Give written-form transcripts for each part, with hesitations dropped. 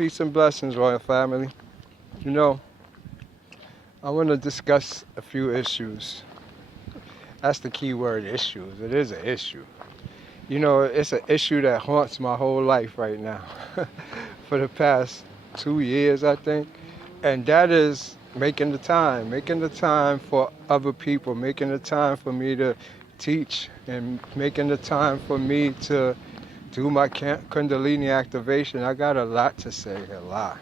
Peace and blessings, Royal Family. You know, I want to discuss a few issues. That's the key word, issues. It is an issue. It's an issue that haunts my whole life right now for the past 2 years, I think. And that is making the time for other people, making the time for me to teach, and making the time for me to do my Kundalini activation. I got a lot to say, a lot.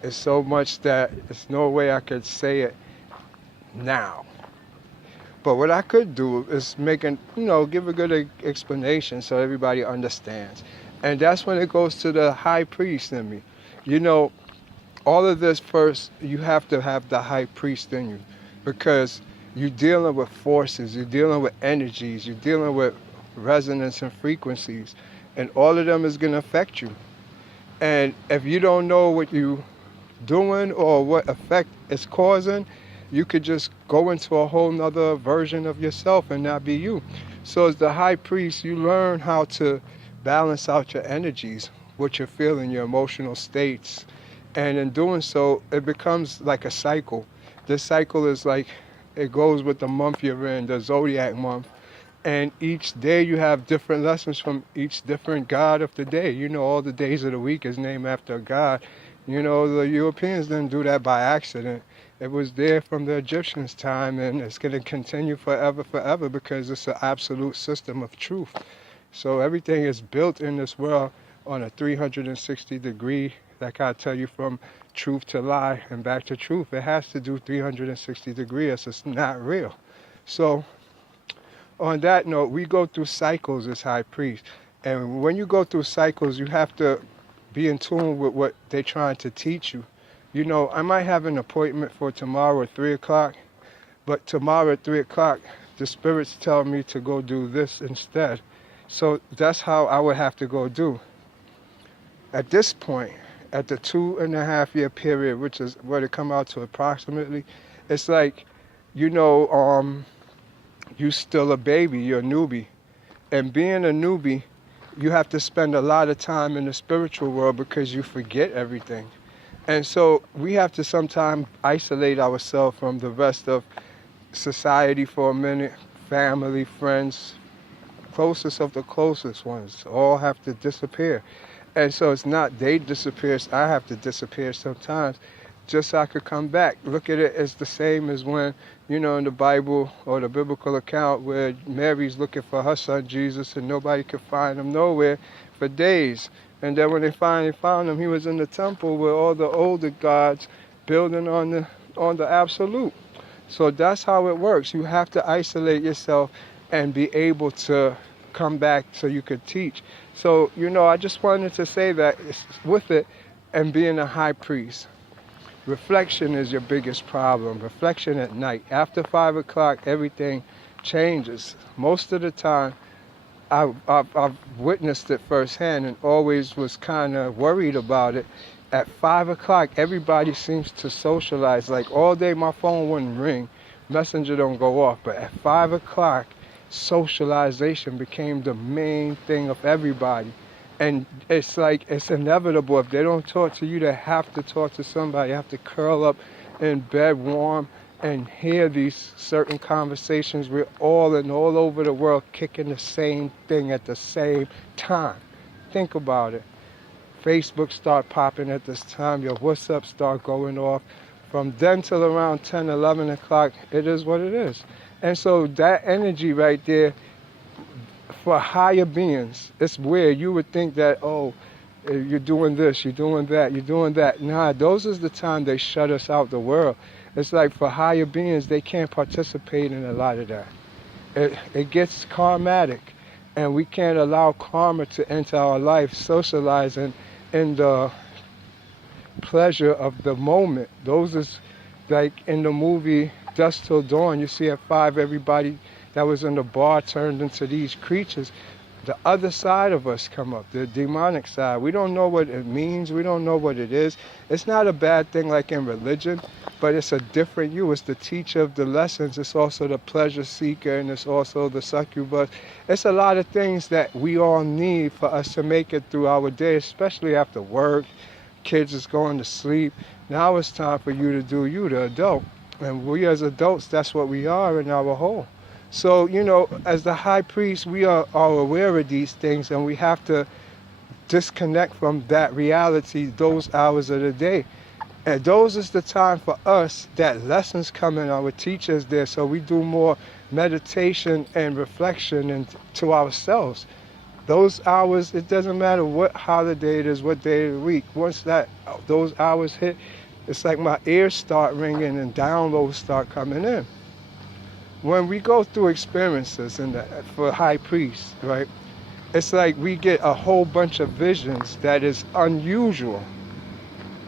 It's so much that there's no way I could say it now. But what I could do is give a good explanation so everybody understands. And that's when it goes to the high priest in me. You know, all of this first, you have to have the high priest in you, because you're dealing with forces, you're dealing with energies, you're dealing with resonance and frequencies, and all of them is going to affect you. And if you don't know what you're doing or what effect it's causing, you could just go into a whole nother version of yourself and not be you. So as the high priest, you learn how to balance out your energies, what you're feeling, your emotional states. And in doing so, it becomes like a cycle. This cycle is like, it goes with the month you're in, the zodiac month. And each day you have different lessons from each different god of the day. All the days of the week is named after a god. The Europeans didn't do that by accident. It was there from the Egyptians' time, and it's going to continue forever, because it's an absolute system of truth. So everything is built in this world on a 360 degree, like I tell you, from truth to lie and back to truth. It has to do 360 degrees. It's not real. So on that note, we go through cycles as high priest. And when you go through cycles, you have to be in tune with what they're trying to teach you. I might have an appointment for tomorrow at 3 o'clock, but tomorrow at 3 o'clock, the spirits tell me to go do this instead. So that's how I would have to go do. At this point, at the 2.5 year period, which is what it come out to approximately, it's like, you still a baby, you're a newbie. And being a newbie, you have to spend a lot of time in the spiritual world because you forget everything. And so we have to sometimes isolate ourselves from the rest of society for a minute. Family, friends, closest of the closest ones, all have to disappear. And so it's not they disappear, I have to disappear sometimes just so I could come back. Look at it as the same as when, in the Bible or the biblical account where Mary's looking for her son Jesus and nobody could find him nowhere for days. And then when they finally found him, he was in the temple with all the older gods building on the absolute. So that's how it works. You have to isolate yourself and be able to come back so you could teach. So, I just wanted to say that with it and being a high priest, reflection is your biggest problem. Reflection at night. After 5 o'clock, everything changes. Most of the time, I've witnessed it firsthand and always was kind of worried about it. At 5 o'clock, everybody seems to socialize. Like all day, my phone wouldn't ring. Messenger don't go off. But at 5 o'clock, socialization became the main thing of everybody. And it's like, it's inevitable. If they don't talk to you, they have to talk to somebody. You have to curl up in bed warm and hear these certain conversations. We're all over the world kicking the same thing at the same time. Think about it. Facebook start popping at this time. Your WhatsApp start going off. From then till around 10, 11 o'clock, it is what it is. And so that energy right there, for higher beings, it's weird. You would think that, you're doing this, you're doing that, you're doing that. Nah, those is the time they shut us out the world. It's like for higher beings, they can't participate in a lot of that. It gets karmatic, and we can't allow karma to enter our life, socializing in the pleasure of the moment. Those is like in the movie Dusk Till Dawn. You see at 5, everybody that was in the bar turned into these creatures. The other side of us come up, the demonic side. We don't know what it means. We don't know what it is. It's not a bad thing like in religion, but it's a different you. It's the teacher of the lessons. It's also the pleasure seeker, and it's also the succubus. It's a lot of things that we all need for us to make it through our day, especially after work, kids is going to sleep. Now it's time for you to do you, the adult. And we as adults, that's what we are in our whole. So, as the high priest, we are aware of these things, and we have to disconnect from that reality those hours of the day. And those is the time for us that lessons come in, our teachers there, so we do more meditation and reflection into ourselves. Those hours, it doesn't matter what holiday it is, what day of the week. Once those hours hit, it's like my ears start ringing and downloads start coming in. When we go through experiences for high priests, right, it's like we get a whole bunch of visions that is unusual.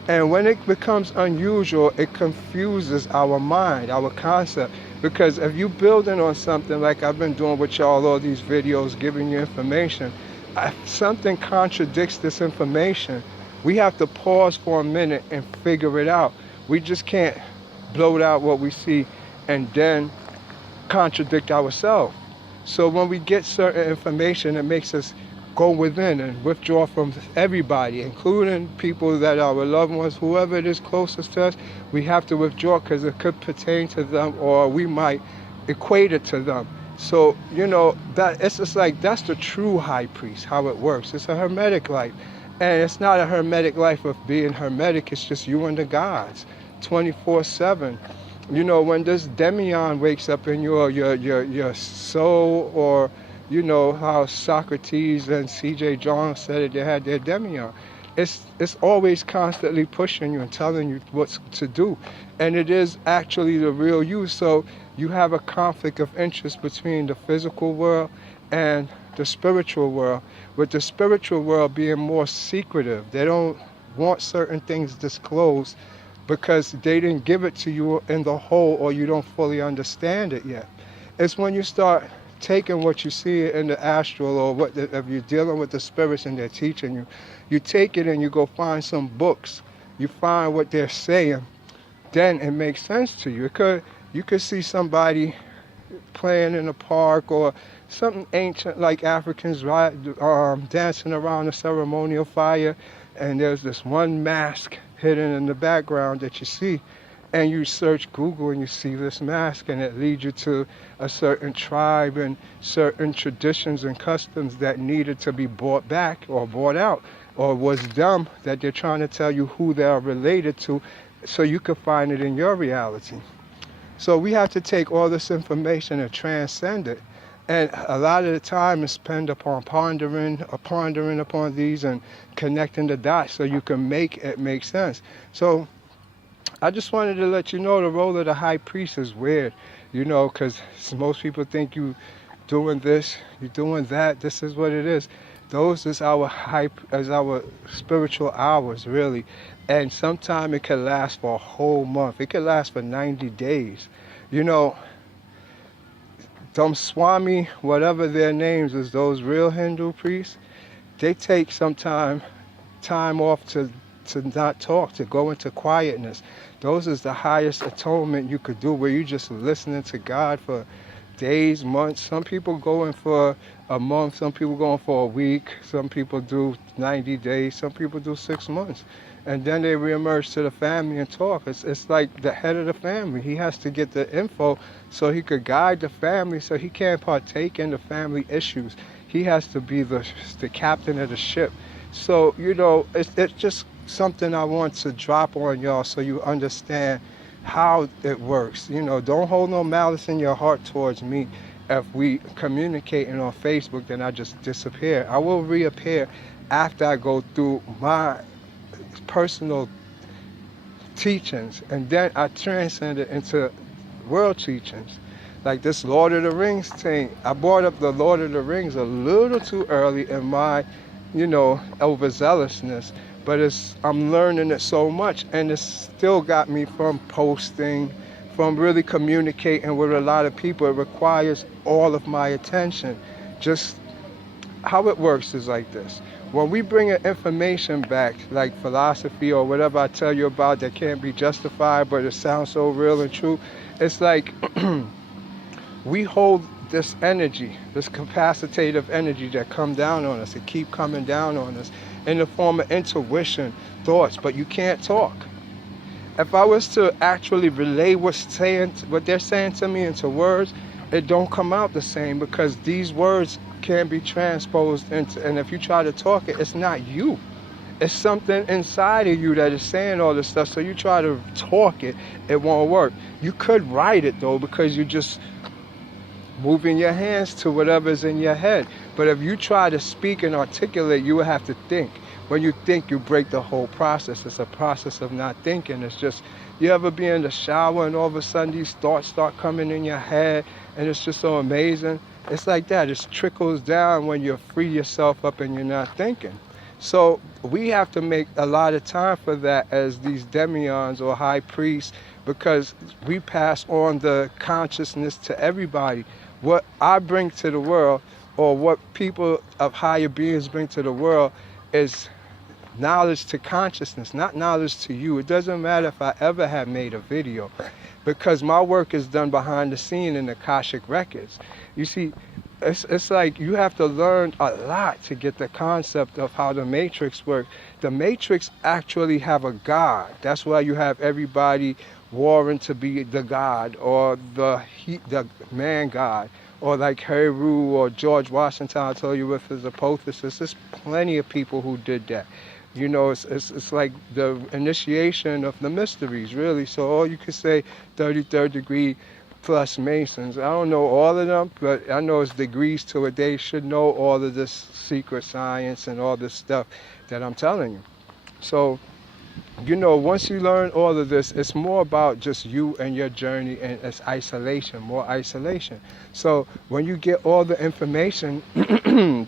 And when it becomes unusual, it confuses our mind, our concept. Because if you're building on something like I've been doing with y'all, all these videos, giving you information, if something contradicts this information, we have to pause for a minute and figure it out. We just can't bloat out what we see and then contradict ourselves. So when we get certain information, it makes us go within and withdraw from everybody, including people that are our loved ones, whoever it is closest to us. We have to withdraw because it could pertain to them, or we might equate it to them. So, that it's just like, that's the true high priest, how it works. It's a hermetic life. And it's not a hermetic life of being hermetic, it's just you and the gods, 24/7. When this demion wakes up in your soul, or how Socrates and C.J. Jones said it, they had their demion. It's always constantly pushing you and telling you what to do. And it is actually the real you. So you have a conflict of interest between the physical world and the spiritual world, with the spiritual world being more secretive. They don't want certain things disclosed because they didn't give it to you in the whole, or you don't fully understand it yet. It's when you start taking what you see in the astral, or if you're dealing with the spirits and they're teaching you, you take it and you go find some books, you find what they're saying, then it makes sense to you. You could see somebody playing in a park, or something ancient like Africans dancing around a ceremonial fire, and there's this one mask hidden in the background that you see, and you search Google and you see this mask, and it leads you to a certain tribe and certain traditions and customs that needed to be brought back or brought out, or was dumb, that they're trying to tell you who they are related to so you can find it in your reality. So we have to take all this information and transcend it. And a lot of the time is spent upon pondering upon these and connecting the dots so you can make it make sense. So I just wanted to let you know the role of the high priest is weird, because most people think you doing this, you doing that. This is what it is. Those is our spiritual hours, really. And sometimes it could last for a whole month. It could last for 90 days. Them Swami, whatever their names is, those real Hindu priests, they take some time off to not talk, to go into quietness. Those is the highest atonement you could do, where you just listening to God for days, months. Some people going for a month, some people going for a week, some people do 90 days, some people do 6 months. And then they reemerge to the family and talk. It's like the head of the family. He has to get the info so he could guide the family, so he can't partake in the family issues. He has to be the captain of the ship. So, it's just something I want to drop on y'all so you understand how it works. Don't hold no malice in your heart towards me. If we communicating on Facebook, then I just disappear. I will reappear after I go through my personal teachings, and then I transcend it into world teachings. Like this Lord of the Rings thing, I brought up the Lord of the Rings a little too early in my, overzealousness, but I'm learning it so much, and it's still got me from posting, from really communicating with a lot of people. It requires all of my attention. Just how it works is like this. When we bring information back, like philosophy or whatever I tell you about that can't be justified, but it sounds so real and true, it's like we hold this energy, this capacitative energy that come down on us. It keep coming down on us. in the form of intuition, thoughts, but you can't talk. If I was to actually relay what they're saying to me into words, it don't come out the same, because these words can be transposed into, and if you try to talk it, it's not you. It's something inside of you that is saying all this stuff. So you try to talk it, it won't work. You could write it though, because you just moving your hands to whatever's in your head. But if you try to speak and articulate, you would have to think. When you think, you break the whole process. It's a process of not thinking. It's just, you ever be in the shower and all of a sudden these thoughts start coming in your head and it's just so amazing? It's like that. It trickles down when you free yourself up and you're not thinking. So we have to make a lot of time for that as these demions or high priests, because we pass on the consciousness to everybody. What I bring to the world, or what people of higher beings bring to the world, is knowledge to consciousness, not knowledge to you. It doesn't matter if I ever have made a video, because my work is done behind the scene in the Akashic records. You see, it's like you have to learn a lot to get the concept of how the Matrix works. The Matrix actually have a God. That's why you have everybody warring to be the God, or the man God, or like Heru or George Washington, I told you, with his hypothesis. There's plenty of people who did that. You know, it's like the initiation of the mysteries, really. So all you could say, 33rd degree plus Masons. I don't know all of them, but I know it's degrees to it. They should know all of this secret science and all this stuff that I'm telling you. So, you know, once you learn all of this, it's more about just you and your journey, and it's isolation, more isolation. So when you get all the information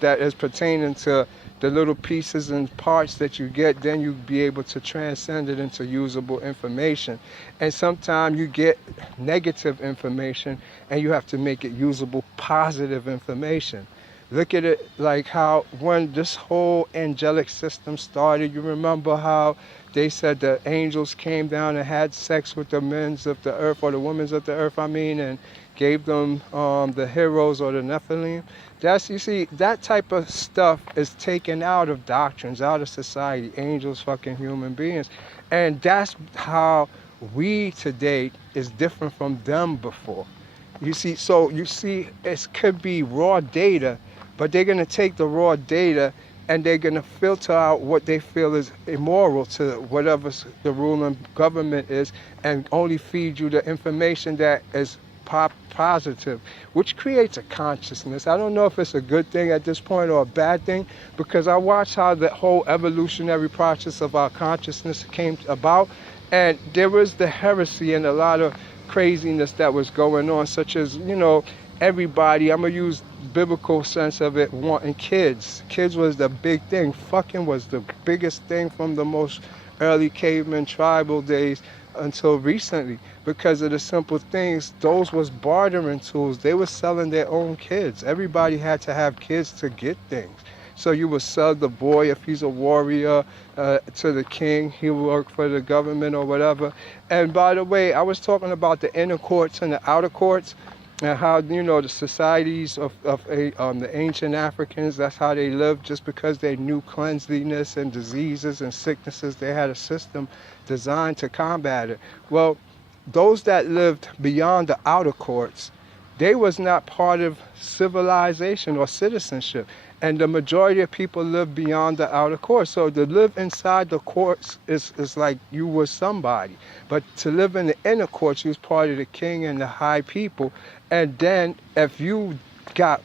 that is pertaining to the little pieces and parts that you get, then you'll be able to transcend it into usable information. And sometimes you get negative information and you have to make it usable, positive information. Look at it like how when this whole angelic system started, you remember how they said the angels came down and had sex with the men of the earth, or the women of the earth, and gave them the heroes or the Nephilim. That's, you see, that type of stuff is taken out of doctrines, out of society. Angels, fucking human beings. And that's how we today is different from them before. You see, so you see, it could be raw data, but they're going to take the raw data and they're going to filter out what they feel is immoral to whatever the ruling government is, and only feed you the information that is positive, which creates a consciousness. I don't know if it's a good thing at this point or a bad thing, because I watched how the whole evolutionary process of our consciousness came about, and there was the heresy and a lot of craziness that was going on, such as, you know, everybody, I'm going to use biblical sense of it, wanting kids. Kids was the big thing. Fucking was the biggest thing from the most early caveman tribal days until recently, because of the simple things. Those was bartering tools. They were selling their own kids. Everybody had to have kids to get things. So you would sell the boy, if he's a warrior, to the king. He would work for the government or whatever. And by the way, I was talking about the inner courts and the outer courts, and how, you know, the societies of the ancient Africans, that's how they lived. Just because they knew cleanliness and diseases and sicknesses, they had a system designed to combat it. Well, those that lived beyond the outer courts, they was not part of civilization or citizenship. And the majority of people live beyond the outer courts. So to live inside the courts is like you were somebody. But to live in the inner courts, you was part of the king and the high people. And then if you got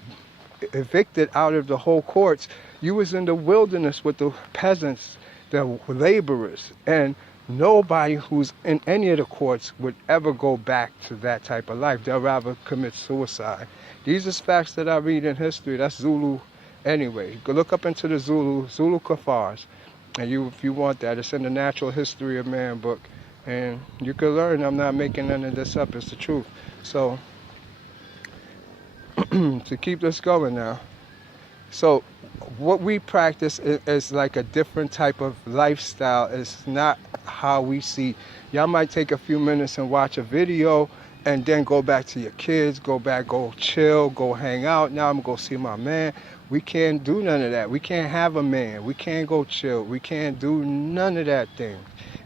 evicted out of the whole courts, you was in the wilderness with the peasants, the laborers. And nobody who's in any of the courts would ever go back to that type of life. They'll rather commit suicide. These are facts that I read in history. That's Zulu. Anyway, go look up into the Zulu Kafars, and if you want that, it's in the Natural History of Man book, and you can learn. I'm not making none of this up, it's the truth. So, to keep this going now, so what we practice is like a different type of lifestyle. It's not how we see. Y'all might take a few minutes and watch a video and then go back to your kids, go chill, go hang out. Now I'm gonna go see my man. We can't do none of that. We can't have a man. We can't go chill. We can't do none of that thing.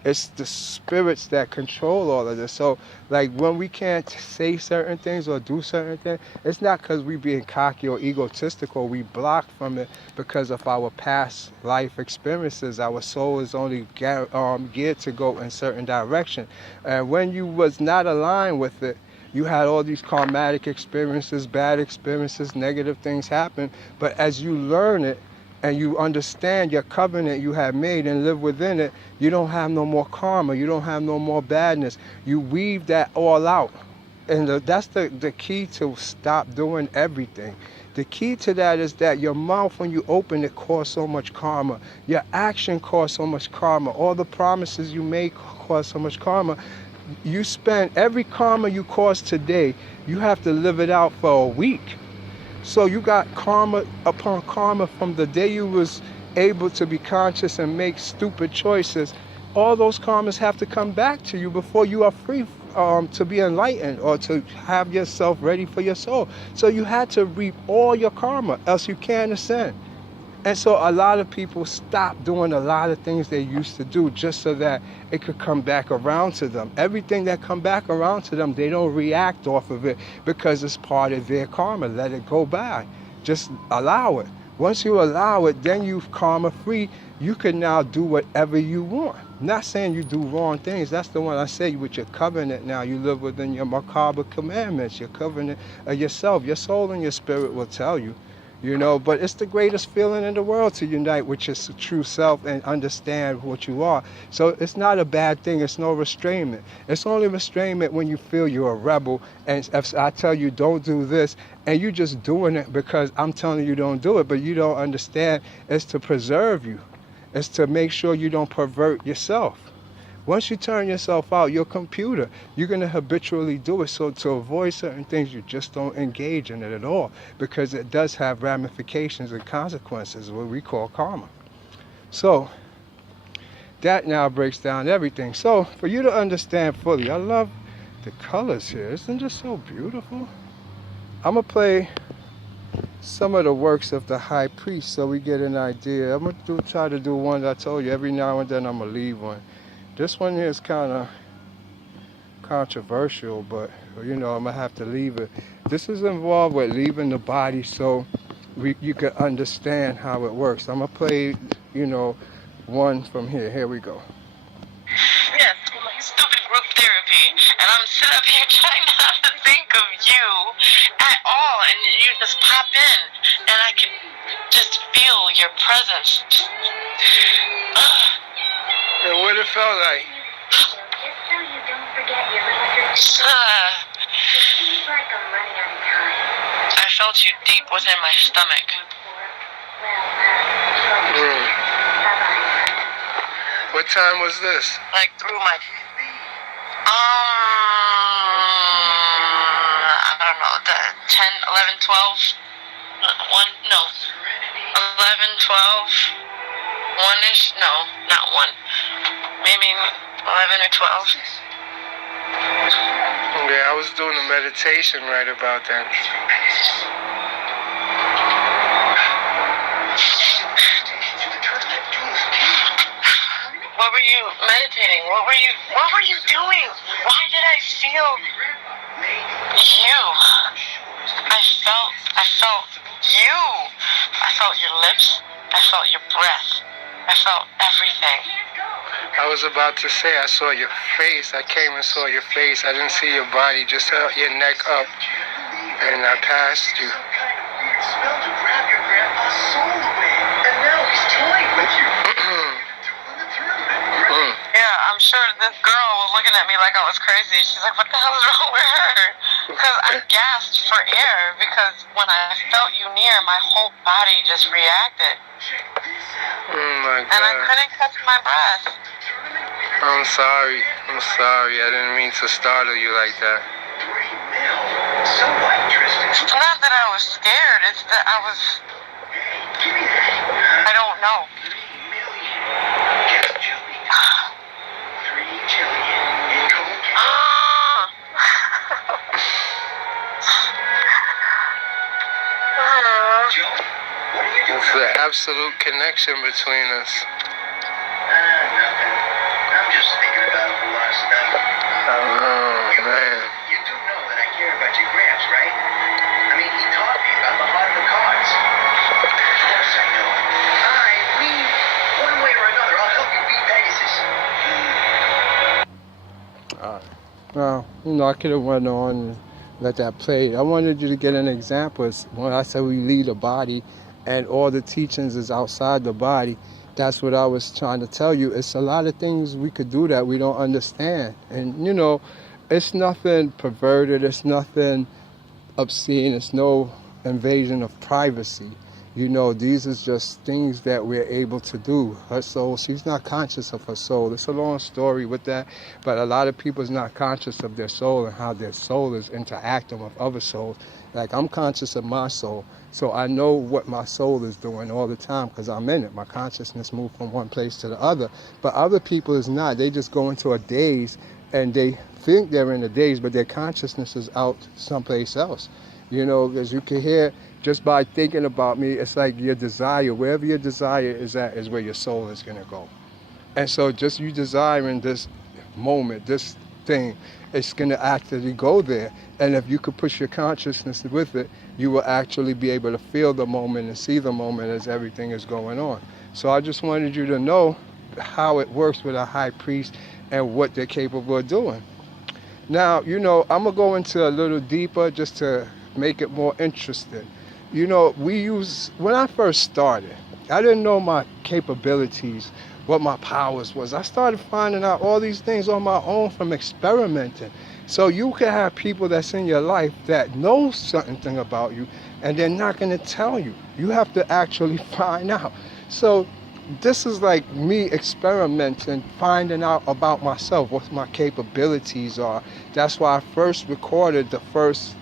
It's the spirits that control all of this. So, like, when we can't say certain things or do certain things, it's not because we being cocky or egotistical. We block from it because of our past life experiences. Our soul is only geared to go in certain direction. And when you was not aligned with it, you had all these karmatic experiences, bad experiences, negative things happen. But as you learn it and you understand your covenant you have made and live within it, you don't have no more karma. You don't have no more badness. You weave that all out. And that's the key to stop doing everything. The key to that is that your mouth, when you open it, causes so much karma. Your action causes so much karma. All the promises you make cause so much karma. You spend every karma you cause today, you have to live it out for a week. So you got karma upon karma from the day you was able to be conscious and make stupid choices. All those karmas have to come back to you before you are free to be enlightened or to have yourself ready for your soul. So you had to reap all your karma, else you can't ascend. And so a lot of people stop doing a lot of things they used to do just so that it could come back around to them. Everything that come back around to them, they don't react off of it because it's part of their karma. Let it go by. Just allow it. Once you allow it, then you're karma free. You can now do whatever you want. Not saying you do wrong things. That's the one I say with your covenant now. You live within your macabre commandments, your covenant of yourself. Your soul and your spirit will tell you. But it's the greatest feeling in the world to unite with your true self and understand what you are. So it's not a bad thing. It's no restrainment. It's only restrainment when you feel you're a rebel and if I tell you don't do this and you're just doing it because I'm telling you don't do it, but you don't understand. It's to preserve you. It's to make sure you don't pervert yourself. Once you turn yourself out, your computer, you're going to habitually do it. So to avoid certain things, you just don't engage in it at all because it does have ramifications and consequences, what we call karma. So that now breaks down everything. So for you to understand fully, I love the colors here. Isn't this so beautiful? I'm going to play some of the works of the high priest so we get an idea. I'm going to try to do one I told you. Every now and then I'm going to leave one. This one here is kind of controversial, but I'm gonna have to leave it. This is involved with leaving the body so you can understand how it works. I'm gonna play, one from here. Here we go. Yes, stupid group therapy, and I'm sitting up here trying not to think of you at all, and you just pop in, and I can just feel your presence. And what it felt like? I felt you deep within my stomach. What time was this? Like through my... I don't know, 10, 11, 12? 1, no. 11, 12... 1-ish? No, not 1. Maybe 11 or 12. Yeah, I was doing a meditation right about that. What were you meditating? What were you doing? Why did I feel you? I felt you. I felt your lips. I felt your breath. I felt everything. I was about to say, I saw your face. I came and saw your face. I didn't see your body, just your neck up. And I passed you. Yeah, I'm sure this girl was looking at me like I was crazy. She's like, what the hell is wrong with her? Because I gasped for air because when I felt you near, my whole body just reacted. Oh my God. And I couldn't catch my breath. I'm sorry. I didn't mean to startle you like that. It's not that I was scared. It's that I don't know. The absolute connection between us. Nothing. I'm just thinking about a whole lot of stuff. Oh, man. You do know that I care about your Gramps, right? I mean, he taught me about the heart of the cards. Of course I know. I mean, one way or another, I'll help you beat Pegasus. Well, I could have went on and let that play. I wanted you to get an example. When I said we lead a body and all the teachings is outside the body, that's what I was trying to tell you. It's a lot of things we could do that we don't understand. And, it's nothing perverted. It's nothing obscene. It's no invasion of privacy. These is just things that we're able to do. Her soul, she's not conscious of her soul. It's a long story with that, but a lot of people is not conscious of their soul and how their soul is interacting with other souls. Like, I'm conscious of my soul, so I know what my soul is doing all the time because I'm in it. My consciousness moves from one place to the other, but other people is not. They just go into a daze and they think they're in a daze, but their consciousness is out someplace else. Because you can hear just by thinking about me, it's like your desire, wherever your desire is at, is where your soul is going to go. And so just you desiring this moment, this thing, it's going to actually go there. And if you could push your consciousness with it, you will actually be able to feel the moment and see the moment as everything is going on. So I just wanted you to know how it works with a high priest and what they're capable of doing. Now, I'm going to go into a little deeper just to make it more interesting. When I first started, I didn't know my capabilities, what my powers was. I started finding out all these things on my own from experimenting. So you can have people that's in your life that know something about you, and they're not going to tell you. You have to actually find out. So this is like me experimenting, finding out about myself, what my capabilities are. That's why I first recorded the first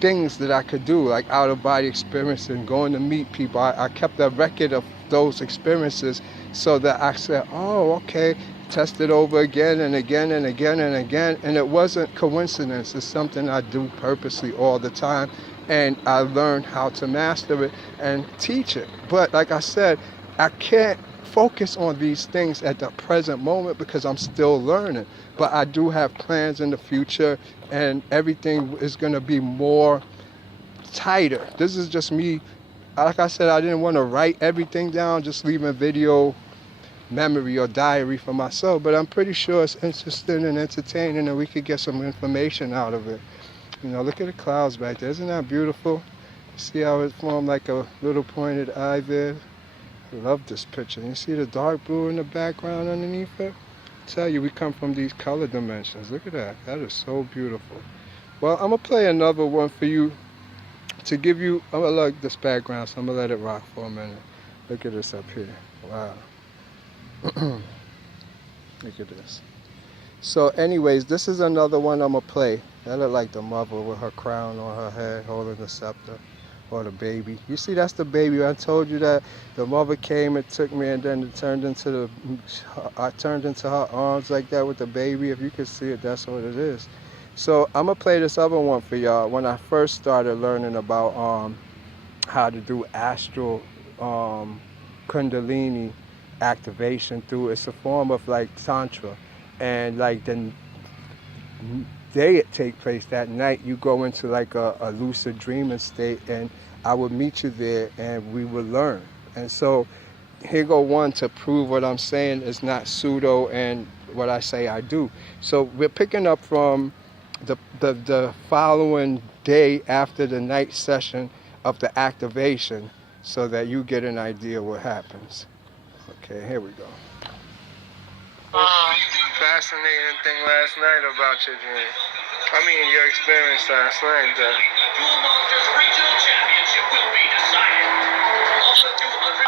things that I could do, like out-of-body experience and going to meet people. I kept a record of those experiences so that I said, oh, okay, test it over again and again and again and again. And it wasn't coincidence. It's something I do purposely all the time. And I learned how to master it and teach it. But like I said, I can't focus on these things at the present moment because I'm still learning. But I do have plans in the future, and everything is going to be more tighter. This is just me. Like I said, I didn't want to write everything down, just leave a video memory or diary for myself, but I'm pretty sure it's interesting and entertaining, and we could get some information out of it. Look at the clouds back there. Isn't that beautiful? See how it formed like a little pointed eye there? I love this picture. You see the dark blue in the background underneath it? I tell you, we come from these color dimensions. Look at that. That is so beautiful. Well, I'm going to play another one for you to give you, I'm going to look this background, so I'm going to let it rock for a minute. Look at this up here. Wow. Look at this. So anyways, this is another one I'm going to play. That look like the mother with her crown on her head holding the scepter. Or the baby. You see, that's the baby. I told you that the mother came and took me, and then I turned into her arms like that with the baby. If you can see it, that's what it is. So I'm gonna play this other one for y'all. When I first started learning about how to do astral kundalini activation through, it's a form of like tantra, and like the day it take place that night, you go into like a lucid dreaming state, and I would meet you there and we would learn. And so here go one to prove what I'm saying is not pseudo and what I say I do. So we're picking up from the following day after the night session of the activation so that you get an idea what happens. Okay, here we go. Fascinating thing last night about your dream. I mean, your experience last night. Duel Monsters Regional Championship will be decided. Also, 200.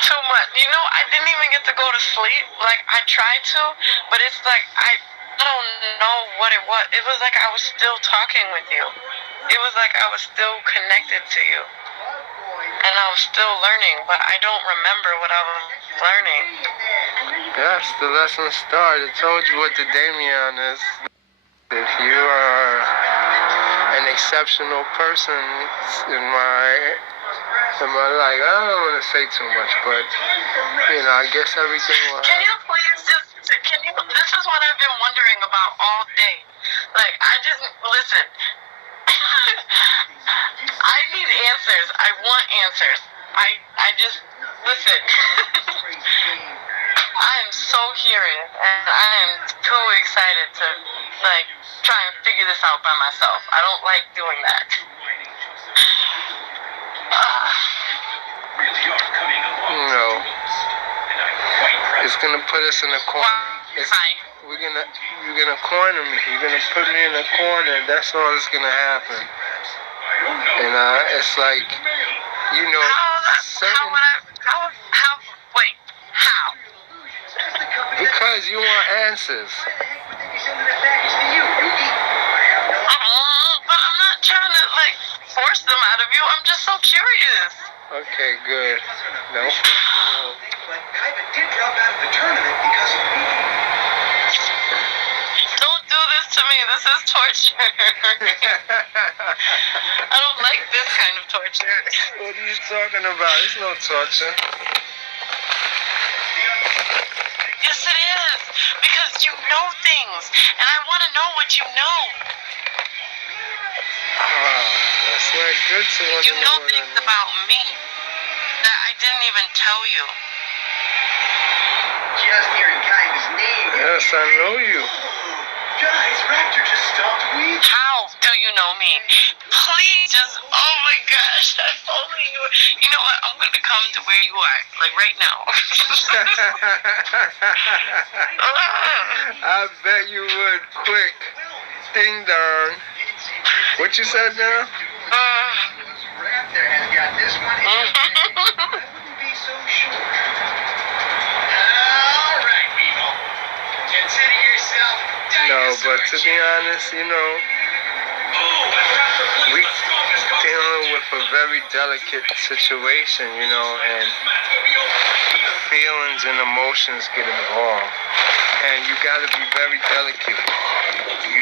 Too much. I didn't even get to go to sleep. Like, I tried to, but it's like, I don't know what it was. It was like I was still talking with you. It was like I was still connected to you. And I was still learning, but I don't remember what I was learning. Yes, the lesson started. I told you what the Damien is. If you are an exceptional person in my life. I don't want to say too much, but I guess everything will Can you please this is what I've been wondering about all day. Like, I just, listen, I need answers. I want answers. I just, listen, I am so curious, and I am too excited to, like, try and figure this out by myself. I don't like doing that. No. It's gonna put us in a corner. You're gonna corner me. You're gonna put me in a corner. That's all that's gonna happen. And it's like, Wait, how? Because you want answers. But I'm not trying to, like, force them out of you. I'm just so curious. Okay, good. No. Don't do this to me. This is torture. I don't like this kind of torture. What are you talking about? It's no torture. Yes, it is. Because you know things, and I want to know what you know. That's not good to want You know things about me that I didn't even tell you. Just hearing Kai's name. Yes, I know you. Guys, Raptor just stopped weaving. How do you know me? Please just, oh my gosh, if only you were. You know what? I'm going to come to where you are, like right now. I bet you would. Quick. Ding dong. What you said now? Raptor has got this one. I wouldn't be so sure. All right, people. Consider yourself. No, but to be honest, we dealing with a very delicate situation, and feelings and emotions get involved. And you gotta be very delicate.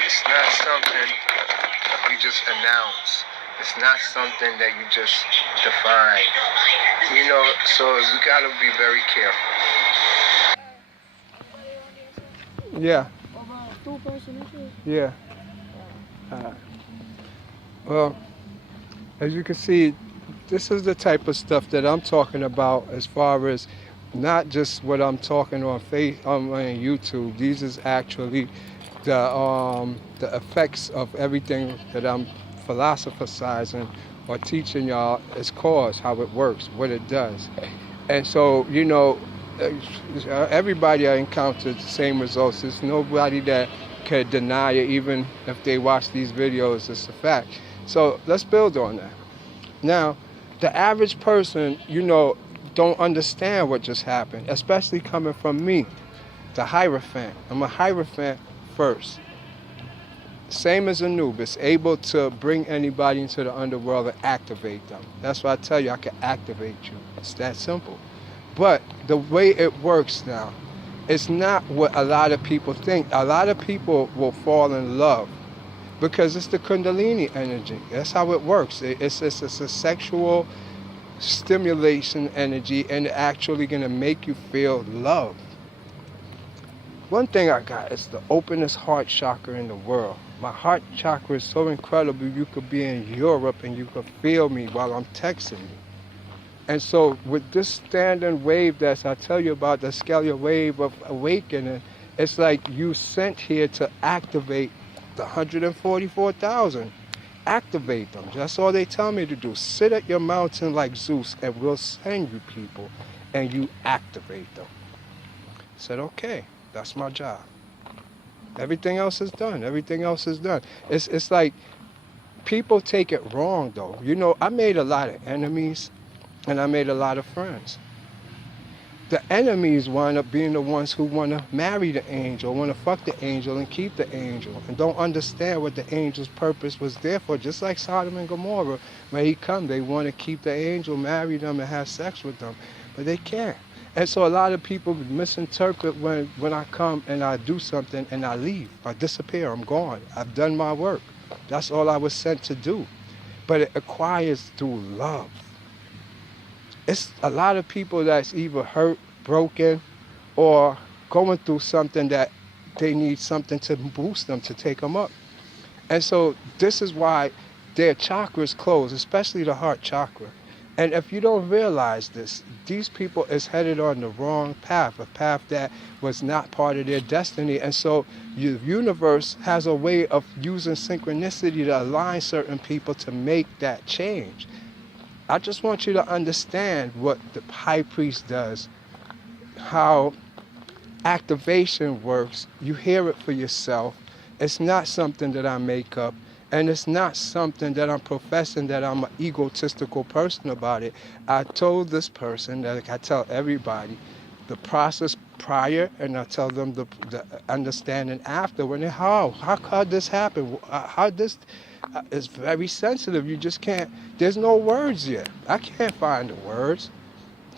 It's not something you just announce. It's not something that you just define. So we gotta be very careful. Yeah. Yeah. Well, as you can see, this is the type of stuff that I'm talking about as far as not just what I'm talking on YouTube. These is actually the effects of everything that I'm philosophizing or teaching y'all as cause, how it works, what it does. And so, everybody I encountered the same results. There's nobody that could deny it, even if they watch these videos. It's a fact. So let's build on that. Now, the average person, don't understand what just happened, especially coming from me, the Hierophant. I'm a Hierophant first. Same as Anubis, able to bring anybody into the underworld and activate them. That's why I tell you I can activate you. It's that simple. But the way it works now, it's not what a lot of people think. A lot of people will fall in love because it's the Kundalini energy. That's how it works. It's a sexual stimulation energy, and it's actually going to make you feel love. One thing I got is the openest heart chakra in the world. My heart chakra is so incredible, you could be in Europe and you could feel me while I'm texting you. And so with this standing wave that I tell you about, the scalar wave of awakening, it's like you sent here to activate the 144,000. Activate them. That's all they tell me to do. Sit at your mountain like Zeus and we'll send you people and you activate them. I said, okay, that's my job. Everything else is done. Everything else is done. It's like people take it wrong though. I made a lot of enemies and I made a lot of friends. The enemies wind up being the ones who want to marry the angel, want to fuck the angel and keep the angel, and don't understand what the angel's purpose was there for. Just like Sodom and Gomorrah, when he come, they want to keep the angel, marry them, and have sex with them, but they can't. And so a lot of people misinterpret when I come and I do something and I leave, I disappear, I'm gone, I've done my work. That's all I was sent to do. But it acquires through love. It's a lot of people that's either hurt, broken, or going through something that they need something to boost them, to take them up. And so this is why their chakras close, especially the heart chakra. And if you don't realize this, these people is headed on the wrong path, a path that was not part of their destiny. And so the universe has a way of using synchronicity to align certain people to make that change. I just want you to understand what the high priest does, how activation works. You hear it for yourself. It's not something that I make up, and it's not something that I'm professing that I'm an egotistical person about it. I told this person, that I tell everybody, the process prior, and I tell them the understanding after. When how could this happen? How this is very sensitive. You just can't. There's no words yet. I can't find the words.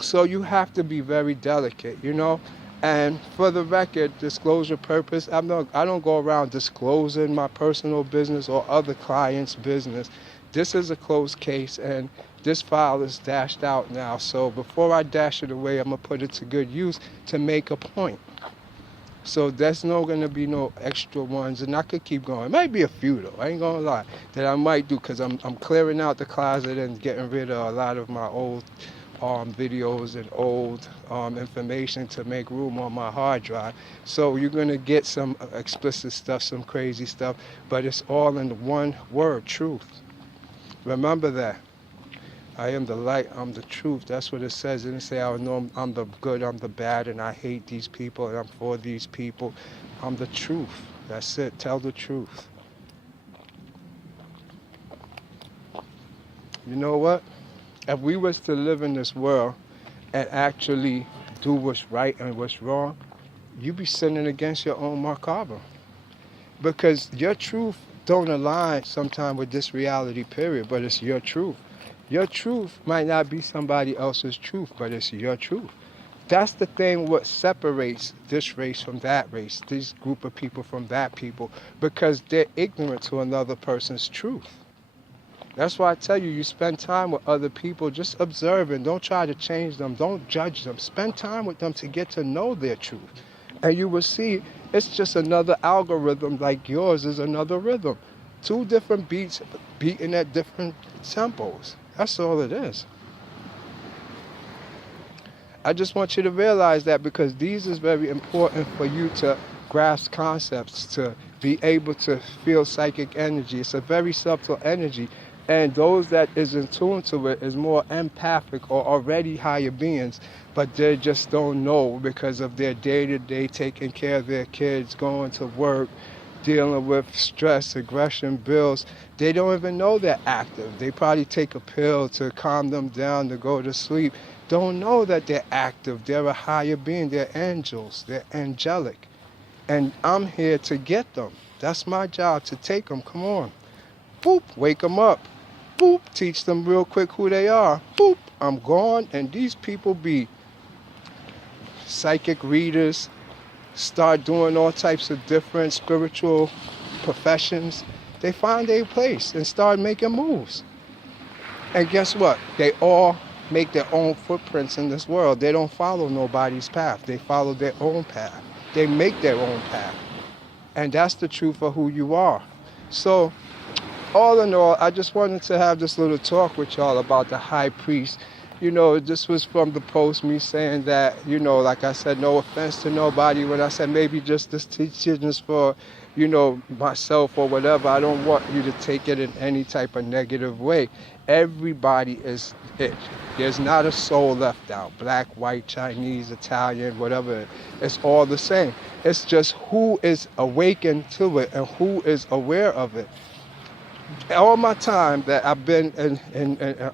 So you have to be very delicate, you know. And for the record, disclosure purpose, I don't go around disclosing my personal business or other clients' business. This is a closed case, and this file is dashed out now. So before I dash it away, I'm going to put it to good use to make a point. So there's going to be no extra ones, and I could keep going. It might be a few, though. I ain't going to lie, that I might do, because I'm clearing out the closet and getting rid of a lot of my old videos and old information to make room on my hard drive. So you're going to get some explicit stuff, some crazy stuff, but it's all in one word, truth. Remember that. I am the light, I'm the truth. That's what it says. It didn't say I know I'm the good, I'm the bad, and I hate these people, and I'm for these people. I'm the truth. That's it. Tell the truth. You know what? If we was to live in this world and actually do what's right and what's wrong, you be sinning against your own Merkaba. Because your truth don't align sometimes with this reality, period, but it's your truth. Your truth might not be somebody else's truth, but it's your truth. That's the thing what separates this race from that race, this group of people from that people, because they're ignorant to another person's truth. That's why I tell you, you spend time with other people, just observing. Don't try to change them. Don't judge them. Spend time with them to get to know their truth. And you will see it's just another algorithm like yours is another rhythm. Two different beats beating at different tempos. That's all it is. I just want you to realize that, because these is very important for you to grasp concepts, to be able to feel psychic energy. It's a very subtle energy. And those that is in tune to it is more empathic or already higher beings, but they just don't know because of their day-to-day taking care of their kids, going to work, dealing with stress, aggression, bills. They don't even know they're active. They probably take a pill to calm them down to go to sleep. Don't know that they're active. They're a higher being. They're angels. They're angelic. And I'm here to get them. That's my job, to take them. Come on. Boop, wake them up. Boop, teach them real quick who they are. Boop, I'm gone. And these people be psychic readers, start doing all types of different spiritual professions. They find their place and start making moves. And guess what? They all make their own footprints in this world. They don't follow nobody's path. They follow their own path. They make their own path. And that's the truth of who you are. So, all in all, I just wanted to have this little talk with y'all about the high priest. You know, this was from the post, me saying that, you know, like I said, no offense to nobody. When I said maybe just this teaching is for, you know, myself or whatever, I don't want you to take it in any type of negative way. Everybody is it. There's not a soul left out. Black, white, Chinese, Italian, whatever. It's all the same. It's just who is awakened to it and who is aware of it. All my time that I've been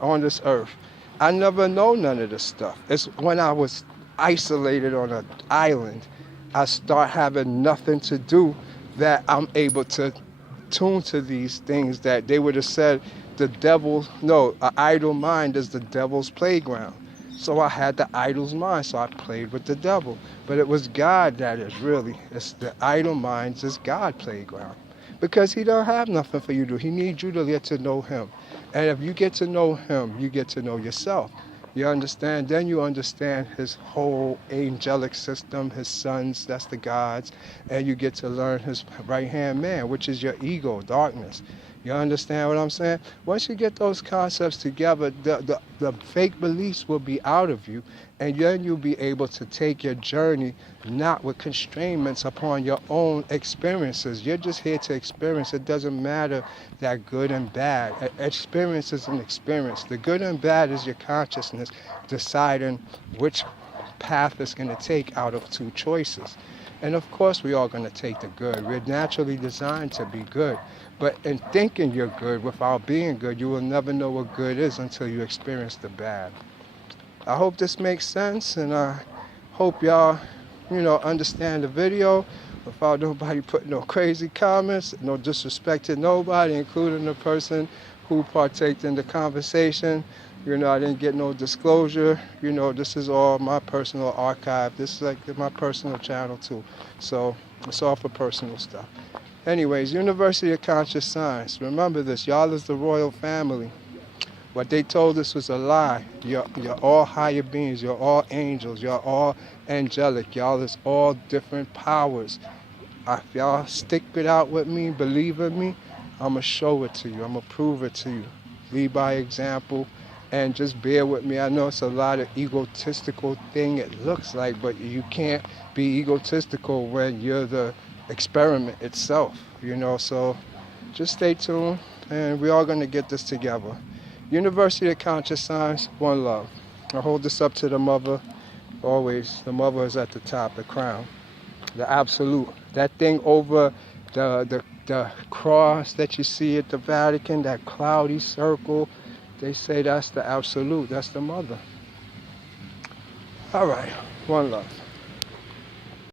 on this earth, I never know none of this stuff. It's when I was isolated on an island, I start having nothing to do, that I'm able to tune to these things that they would have said an idle mind is the devil's playground. So I had the idle's mind, so I played with the devil. But it was God that is really, it's the idle minds is God playground. because he don't have nothing for you to do. He needs you to get to know him. And if you get to know him, you get to know yourself. You understand? Then you understand his whole angelic system, his sons, that's the gods, and you get to learn his right-hand man, which is your ego, darkness. You understand what I'm saying? Once you get those concepts together, the fake beliefs will be out of you, and then you'll be able to take your journey not with constraints upon your own experiences. You're just here to experience. It doesn't matter that good and bad. Experience is an experience. The good and bad is your consciousness deciding which path it's going to take out of two choices. And of course, we are going to take the good. We're naturally designed to be good. But in thinking you're good without being good, you will never know what good is until you experience the bad. I hope this makes sense, and I hope y'all, understand the video without nobody putting no crazy comments, no disrespect to nobody, including the person who partaked in the conversation. I didn't get no disclosure. This is all my personal archive. This is like my personal channel too. So it's all for personal stuff. Anyways, University of Conscious Science. Remember this, y'all is the royal family. What they told us was a lie. You're all higher beings. You're all angels. You're all angelic. Y'all is all different powers. If y'all stick it out with me, believe in me, I'm going to show it to you. I'm going to prove it to you. Lead by example. And just bear with me. I know it's a lot of egotistical thing it looks like, but you can't be egotistical when you're the experiment itself, so just stay tuned, and we're all going to get this together. University of Conscious Science, one love. I hold this up to the mother, always. The mother is at the top, the crown, the absolute. That thing over the cross that you see at the Vatican, that cloudy circle, they say that's the absolute, that's the mother. All right, one love.